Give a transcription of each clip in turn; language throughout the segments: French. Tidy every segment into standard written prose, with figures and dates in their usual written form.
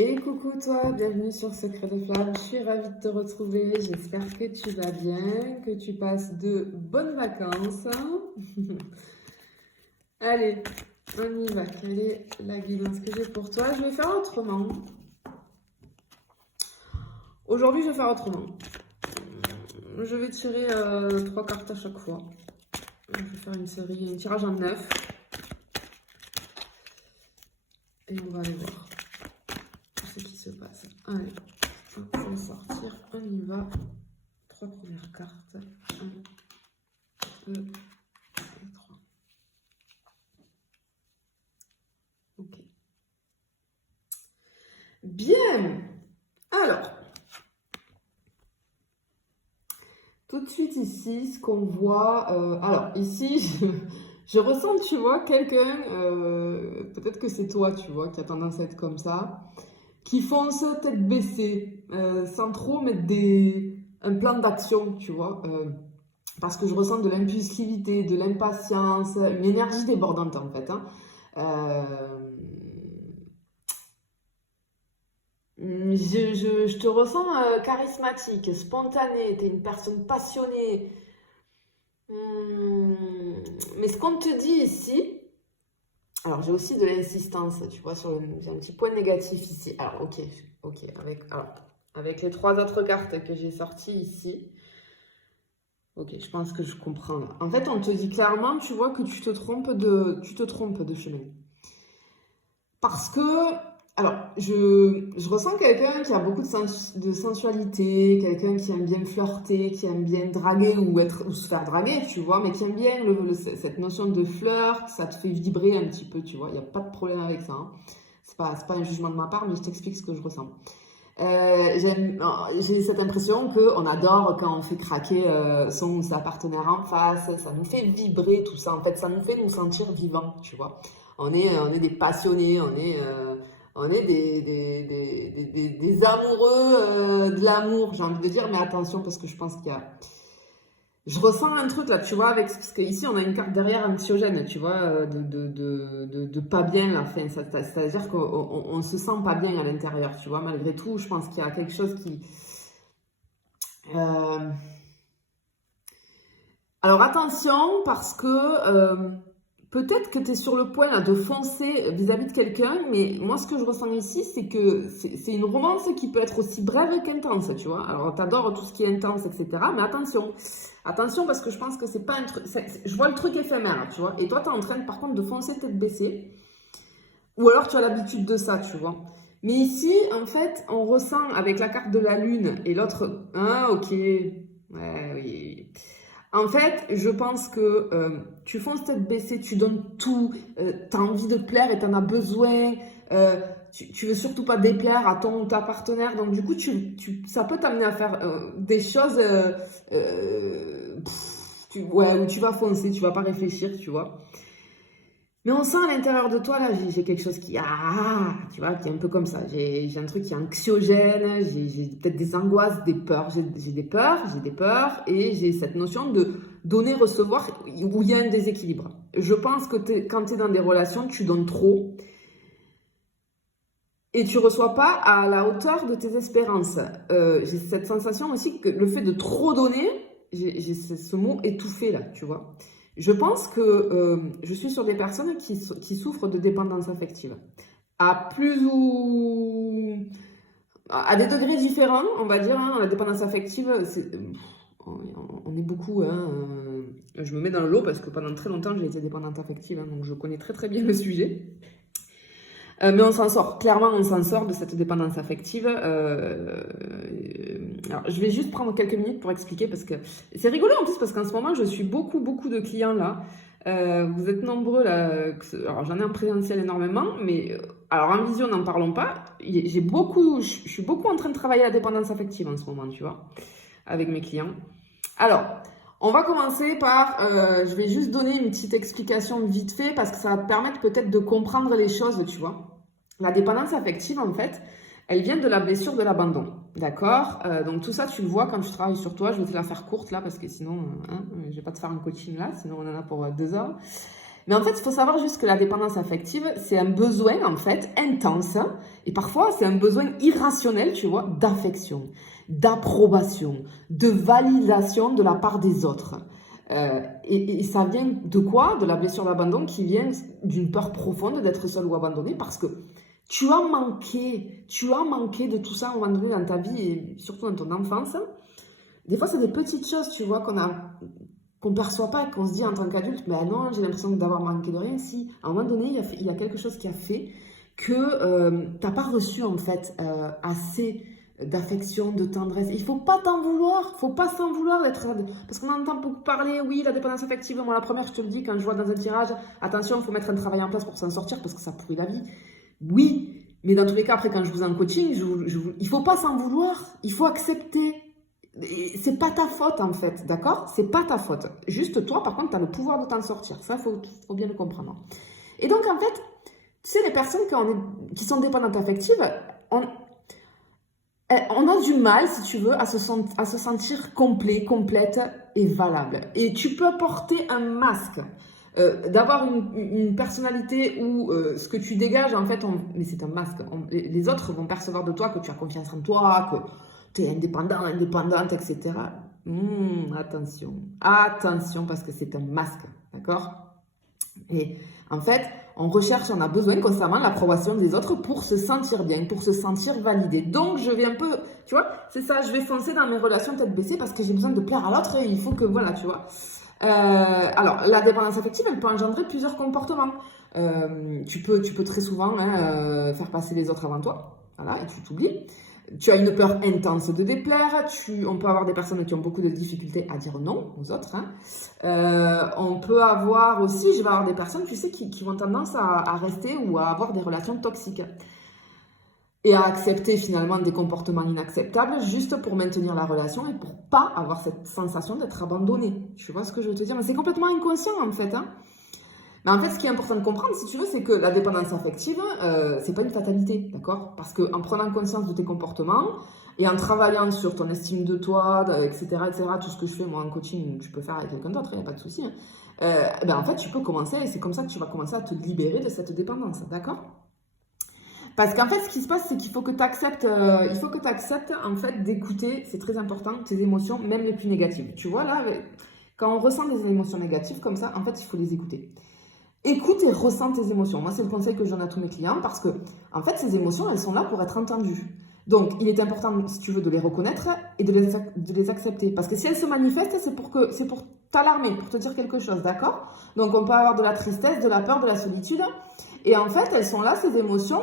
Et coucou toi, bienvenue sur Secret de Flamme, je suis ravie de te retrouver, j'espère que tu vas bien, que tu passes de bonnes vacances. Allez, on y va, quelle est la guidance que j'ai pour toi? Je vais faire autrement. Aujourd'hui, je vais faire autrement. Je vais tirer 3 cartes à chaque fois. Je vais faire une série, un tirage en 9. Et on va aller voir ce qui se passe. Allez, hop, je vais sortir, on y va. 3 premières cartes. 1, 2 et 3. Ok. Bien. Alors, tout de suite ici, ce qu'on voit... alors, ici, je ressens, tu vois, quelqu'un, peut-être que c'est toi, tu vois, qui a tendance à être comme ça, qui fonce tête baissée, sans trop mettre un plan d'action, tu vois. Parce que je ressens de l'impulsivité, de l'impatience, une énergie débordante, en fait. Hein. Je te ressens charismatique, spontanée, tu es une personne passionnée. Mais ce qu'on te dit ici, alors j'ai aussi de l'insistance, tu vois, j'ai un petit point négatif ici. Alors ok, avec les 3 autres cartes que j'ai sorties ici, ok, je pense que je comprends là. En fait, on te dit clairement, tu vois, que tu te trompes de chemin. Parce que, alors, je ressens quelqu'un qui a beaucoup de sensualité, quelqu'un qui aime bien flirter, qui aime bien draguer ou se faire draguer, tu vois, mais qui aime bien cette notion de flirt, ça te fait vibrer un petit peu, tu vois, il n'y a pas de problème avec ça. Hein. C'est pas un jugement de ma part, mais je t'explique ce que je ressens. J'ai cette impression qu'on adore quand on fait craquer son ou sa partenaire en face, ça nous fait vibrer tout ça, en fait, ça nous fait nous sentir vivants, tu vois. On est des passionnés, on est des amoureux de l'amour, j'ai envie de dire, mais attention parce que je pense qu'il y a... Je ressens un truc là, tu vois, parce qu'ici on a une carte derrière anxiogène, tu vois, de pas bien là, enfin, c'est-à-dire qu'on se sent pas bien à l'intérieur, tu vois, malgré tout, je pense qu'il y a quelque chose qui... Alors attention, parce que peut-être que tu es sur le point là, de foncer vis-à-vis de quelqu'un, mais moi ce que je ressens ici, c'est que c'est une romance qui peut être aussi brève qu'intense, tu vois. Alors t'adores tout ce qui est intense, etc. Mais attention parce que je pense que c'est pas un truc... Je vois le truc éphémère, tu vois. Et toi, tu es en train par contre de foncer tête baissée. Ou alors tu as l'habitude de ça, tu vois. Mais ici, en fait, on ressent avec la carte de la lune et l'autre... Ah, ok. Ouais, oui. En fait, je pense que tu fonces tête baissée, tu donnes tout, tu as envie de plaire et tu en as besoin, tu veux surtout pas déplaire à ton ou ta partenaire, donc du coup, ça peut t'amener à faire des choses où tu vas foncer, tu vas pas réfléchir, tu vois. Mais on sent à l'intérieur de toi, là, j'ai quelque chose tu vois, qui est un peu comme ça. J'ai un truc qui est anxiogène, j'ai peut-être des angoisses, des peurs. J'ai des peurs, et j'ai cette notion de donner, recevoir, où il y a un déséquilibre. Je pense que quand tu es dans des relations, tu donnes trop et tu reçois pas à la hauteur de tes espérances. J'ai cette sensation aussi que le fait de trop donner, j'ai ce mot étouffé, là, tu vois. Je pense que je suis sur des personnes qui souffrent de dépendance affective. À à des degrés différents, on va dire. Hein, la dépendance affective, on est beaucoup. Hein, je me mets dans le lot parce que pendant très longtemps, j'ai été dépendante affective. Hein, donc je connais très très bien le sujet. Mais on s'en sort, clairement on s'en sort de cette dépendance affective. Alors, je vais juste prendre quelques minutes pour expliquer parce que c'est rigolo en plus parce qu'en ce moment je suis beaucoup de clients là. Vous êtes nombreux là. Alors j'en ai en présentiel énormément, mais alors en visio n'en parlons pas. Je suis beaucoup en train de travailler la dépendance affective en ce moment, tu vois, avec mes clients. Alors, on va commencer par, je vais juste donner une petite explication vite fait parce que ça va te permettre peut-être de comprendre les choses, tu vois. La dépendance affective, en fait, elle vient de la blessure de l'abandon, d'accord. Donc tout ça, tu le vois quand tu travailles sur toi. Je vais te la faire courte là parce que sinon, je vais pas te faire un coaching là, sinon on en a pour 2 heures. Mais en fait, il faut savoir juste que la dépendance affective, c'est un besoin, en fait, intense. Et parfois, c'est un besoin irrationnel, tu vois, d'affection, d'approbation, de validation de la part des autres. Et ça vient de quoi? De la blessure d'abandon qui vient d'une peur profonde d'être seul ou abandonné parce que tu as manqué de tout ça à un moment donné dans ta vie et surtout dans ton enfance. Des fois, c'est des petites choses, tu vois, qu'on perçoit pas et qu'on se dit en tant qu'adulte, mais non, j'ai l'impression d'avoir manqué de rien. Si, à un moment donné, il y a quelque chose qui a fait que t'as pas reçu, en fait, assez d'affection, de tendresse. Il faut pas t'en vouloir, faut pas s'en vouloir d'être... Parce qu'on entend beaucoup parler, oui, la dépendance affective, moi la première, je te le dis, quand je vois dans un tirage, attention, il faut mettre un travail en place pour s'en sortir parce que ça pourrit la vie. Oui, mais dans tous les cas, après, quand je vous en coaching, il faut pas s'en vouloir, il faut accepter. C'est pas ta faute, en fait, d'accord? C'est pas ta faute. Juste toi, par contre, tu as le pouvoir de t'en sortir. Ça, faut bien le comprendre. Et donc, en fait, tu sais, les personnes qui sont dépendantes affectives, on a du mal, si tu veux, à se sentir complet, complète et valable. Et tu peux porter un masque, d'avoir une personnalité où ce que tu dégages, en fait, mais c'est un masque. Les autres vont percevoir de toi que tu as confiance en toi, que tu es indépendant, indépendante, etc. Attention, parce que c'est un masque, d'accord? Et en fait, on a besoin constamment l'approbation des autres pour se sentir bien, pour se sentir validé. Donc, je vais un peu, tu vois, c'est ça, je vais foncer dans mes relations tête baissée parce que j'ai besoin de plaire à l'autre et il faut que, voilà, tu vois. Alors, la dépendance affective, elle peut engendrer plusieurs comportements. Tu peux très souvent faire passer les autres avant toi, voilà, et tu t'oublies. Tu as une peur intense de déplaire, on peut avoir des personnes qui ont beaucoup de difficultés à dire non aux autres. On peut avoir aussi, je vais avoir des personnes, tu sais, qui ont tendance à rester ou à avoir des relations toxiques. Et à accepter finalement des comportements inacceptables juste pour maintenir la relation et pour pas avoir cette sensation d'être abandonné. Tu vois ce que je veux te dire? Mais c'est complètement inconscient en fait. Mais en fait, ce qui est important de comprendre, si tu veux, c'est que la dépendance affective, c'est pas une fatalité, d'accord? Parce qu'en prenant conscience de tes comportements et en travaillant sur ton estime de toi, etc., tout ce que je fais moi en coaching, tu peux faire avec quelqu'un d'autre, il n'y a pas de souci. En fait, tu peux commencer et c'est comme ça que tu vas commencer à te libérer de cette dépendance, d'accord? Parce qu'en fait, ce qui se passe, c'est qu'il faut que tu acceptes, en fait d'écouter, c'est très important, tes émotions, même les plus négatives. Tu vois là, quand on ressent des émotions négatives comme ça, en fait, il faut les écouter. Écoute et ressens tes émotions. Moi, c'est le conseil que je donne à tous mes clients parce que, en fait, ces émotions, elles sont là pour être entendues. Donc, il est important, si tu veux, de les reconnaître et de les accepter. Parce que si elles se manifestent, c'est pour t'alarmer, pour te dire quelque chose, d'accord? Donc, on peut avoir de la tristesse, de la peur, de la solitude. Et en fait, elles sont là, ces émotions.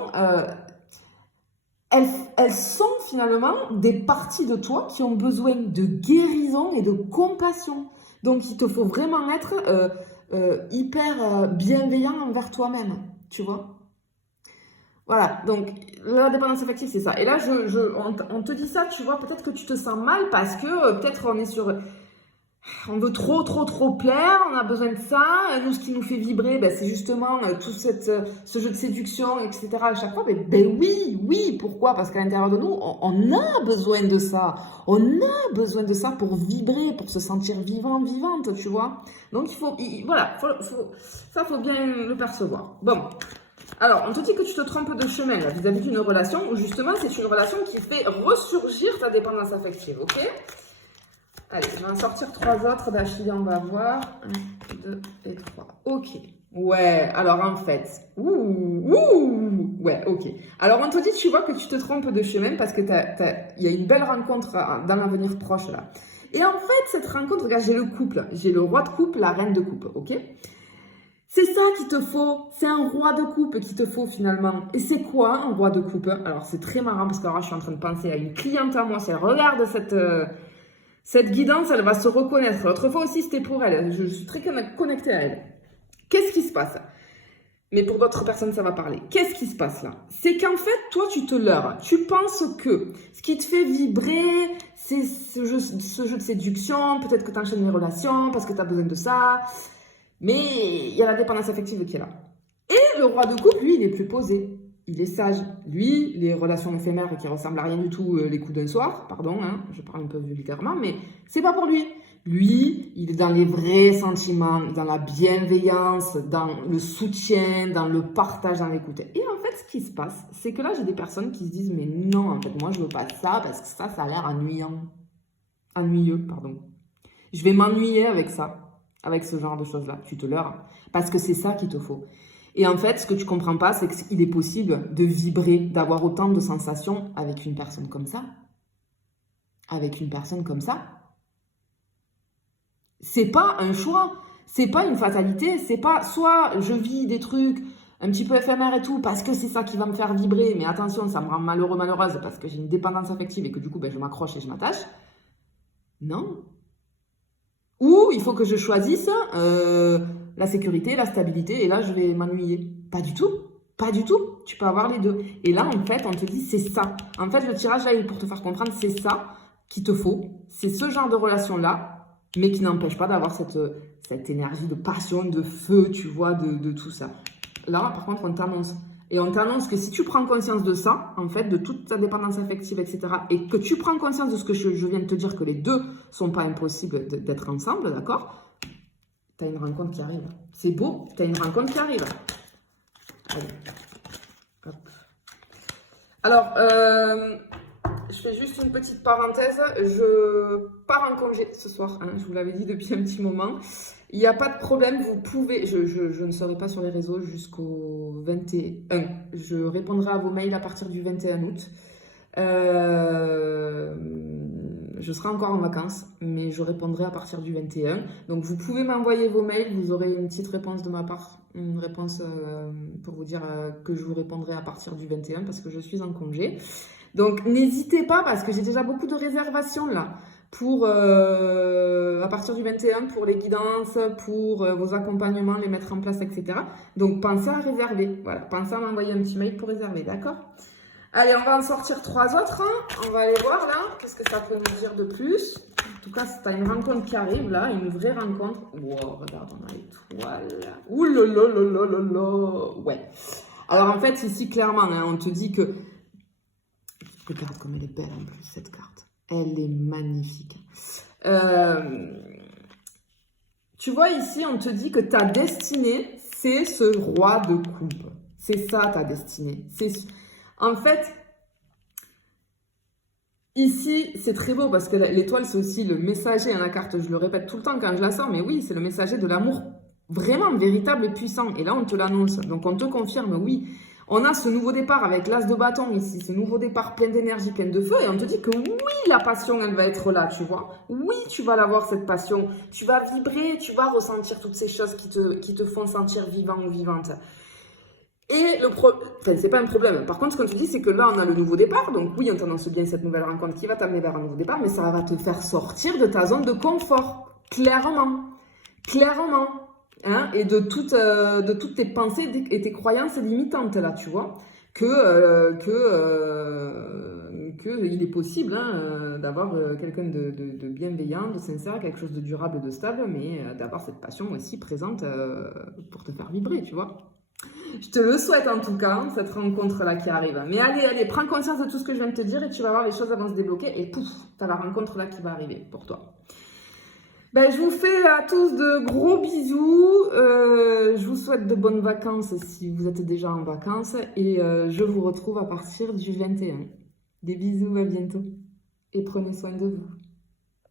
Elles sont finalement des parties de toi qui ont besoin de guérison et de compassion. Donc, il te faut vraiment être hyper bienveillant envers toi-même, tu vois. Voilà, donc la dépendance affective, c'est ça. Et là, on te dit ça, tu vois, peut-être que tu te sens mal parce que peut-être on veut trop plaire, on a besoin de ça. Nous, ce qui nous fait vibrer, c'est justement tout ce jeu de séduction, etc. à chaque fois. Oui, pourquoi? Parce qu'à l'intérieur de nous, on a besoin de ça. On a besoin de ça pour vibrer, pour se sentir vivant, vivante, tu vois. Donc, faut bien le percevoir. Bon. Alors, on te dit que tu te trompes de chemin là, vis-à-vis d'une relation où justement, c'est une relation qui fait ressurgir ta dépendance affective, ok? Allez, je vais en sortir 3 autres d'affilée, on va voir. 1, 2 et 3. Ok. Ouais, alors en fait. Ouais, ok. Alors on te dit, tu vois, que tu te trompes de chemin parce que il y a une belle rencontre dans l'avenir proche là. Et en fait, cette rencontre, regarde, j'ai le couple. J'ai le roi de couple, la reine de couple, ok? C'est ça qu'il te faut. C'est un roi de couple qu'il te faut finalement. Et c'est quoi un roi de couple? Alors c'est très marrant parce que là, je suis en train de penser à une cliente à moi. Si elle regarde cette guidance, elle va se reconnaître. L'autre fois aussi, c'était pour elle. Je suis très connectée à elle. Qu'est-ce qui se passe? Mais pour d'autres personnes, ça va parler. Qu'est-ce qui se passe là? C'est qu'en fait, toi, tu te leurres. Tu penses que ce qui te fait vibrer, c'est ce jeu de séduction. Peut-être que tu enchaînes les relations parce que tu as besoin de ça. Mais il y a la dépendance affective qui est là. Et le roi de couple, lui, il est plus posé. Il est sage. Lui, les relations éphémères qui ressemblent à rien du tout, les coups d'un soir, pardon, je parle un peu vulgairement, mais c'est pas pour lui. Lui, il est dans les vrais sentiments, dans la bienveillance, dans le soutien, dans le partage, dans l'écoute. Et en fait, ce qui se passe, c'est que là, j'ai des personnes qui se disent, mais non, en fait, moi, je veux pas ça parce que ça a l'air ennuyant. Ennuyeux, pardon. Je vais m'ennuyer avec ça, avec ce genre de choses-là. Tu te leurres. Parce que c'est ça qu'il te faut. Et en fait, ce que tu comprends pas, c'est qu'il est possible de vibrer, d'avoir autant de sensations avec une personne comme ça. Avec une personne comme ça. C'est pas un choix, c'est pas une fatalité, c'est pas soit je vis des trucs un petit peu éphémères et tout parce que c'est ça qui va me faire vibrer, mais attention, ça me rend malheureux, malheureuse parce que j'ai une dépendance affective et que du coup, ben, je m'accroche et je m'attache. Non. Ou il faut que je choisisse la sécurité, la stabilité et là, je vais m'ennuyer. Pas du tout. Pas du tout. Tu peux avoir les deux. Et là, en fait, on te dit c'est ça. En fait, le tirage là, il est pour te faire comprendre, c'est ça qu'il te faut. C'est ce genre de relation-là mais qui n'empêche pas d'avoir cette énergie de passion, de feu, tu vois, de tout ça. Là, par contre, on t'annonce. Et on t'annonce que si tu prends conscience de ça, en fait, de toute ta dépendance affective, etc., et que tu prends conscience de ce que je viens de te dire, que les deux sont pas impossibles d'être ensemble, d'accord? Tu as une rencontre qui arrive. C'est beau, tu as une rencontre qui arrive. Allez. Hop. Alors, je fais juste une petite parenthèse. Je pars en congé ce soir. Hein, je vous l'avais dit depuis un petit moment. Il n'y a pas de problème. Vous pouvez... Je ne serai pas sur les réseaux jusqu'au 21. Je répondrai à vos mails à partir du 21 août. Je serai encore en vacances, mais je répondrai à partir du 21. Donc, vous pouvez m'envoyer vos mails. Vous aurez une petite réponse de ma part. Une réponse pour vous dire que je vous répondrai à partir du 21 parce que je suis en congé. Donc, n'hésitez pas parce que j'ai déjà beaucoup de réservations là pour à partir du 21 pour les guidances, pour vos accompagnements, les mettre en place, etc. Donc, pensez à réserver. Voilà, pensez à m'envoyer un petit mail pour réserver, d'accord? Allez, on va en sortir 3 autres. Hein. On va aller voir là. Qu'est-ce que ça peut nous dire de plus? En tout cas, tu as une rencontre qui arrive là, une vraie rencontre. Wow, regarde, on a l'étoile. Ouh là là là là là là. Ouais. Alors en fait, ici, clairement, hein, on te dit que... Regarde comme elle est belle en plus, cette carte. Elle est magnifique. Tu vois ici, on te dit que ta destinée, c'est ce roi de coupe. C'est ça ta destinée. En fait, ici, c'est très beau parce que l'étoile, c'est aussi le messager. Hein, la carte, je le répète tout le temps quand je la sors, mais oui, c'est le messager de l'amour vraiment véritable et puissant. Et là, on te l'annonce. Donc, on te confirme, oui. On a ce nouveau départ avec l'as de bâton ici, ce nouveau départ plein d'énergie, plein de feu. Et on te dit que oui, la passion, elle va être là, tu vois. Oui, tu vas l'avoir, cette passion. Tu vas vibrer, tu vas ressentir toutes ces choses qui te font sentir vivant ou vivante. Et c'est pas un problème. Par contre, ce qu'on te dit, c'est que là, on a le nouveau départ. Donc oui, on t'annonce bien cette nouvelle rencontre qui va t'amener vers un nouveau départ, mais ça va te faire sortir de ta zone de confort. Clairement. Clairement. Hein, et de toutes tes pensées et tes croyances limitantes, là, tu vois. Que il est possible hein, d'avoir quelqu'un de bienveillant, de sincère, quelque chose de durable, de stable, mais d'avoir cette passion aussi présente pour te faire vibrer, tu vois. Je te le souhaite en tout cas, cette rencontre-là qui arrive. Mais allez, prends conscience de tout ce que je viens de te dire et tu vas voir, les choses vont se débloquer et pouf, tu as la rencontre-là qui va arriver pour toi. Ben, je vous fais à tous de gros bisous. Je vous souhaite de bonnes vacances si vous êtes déjà en vacances. Et je vous retrouve à partir du 21. Des bisous, à bientôt. Et prenez soin de vous.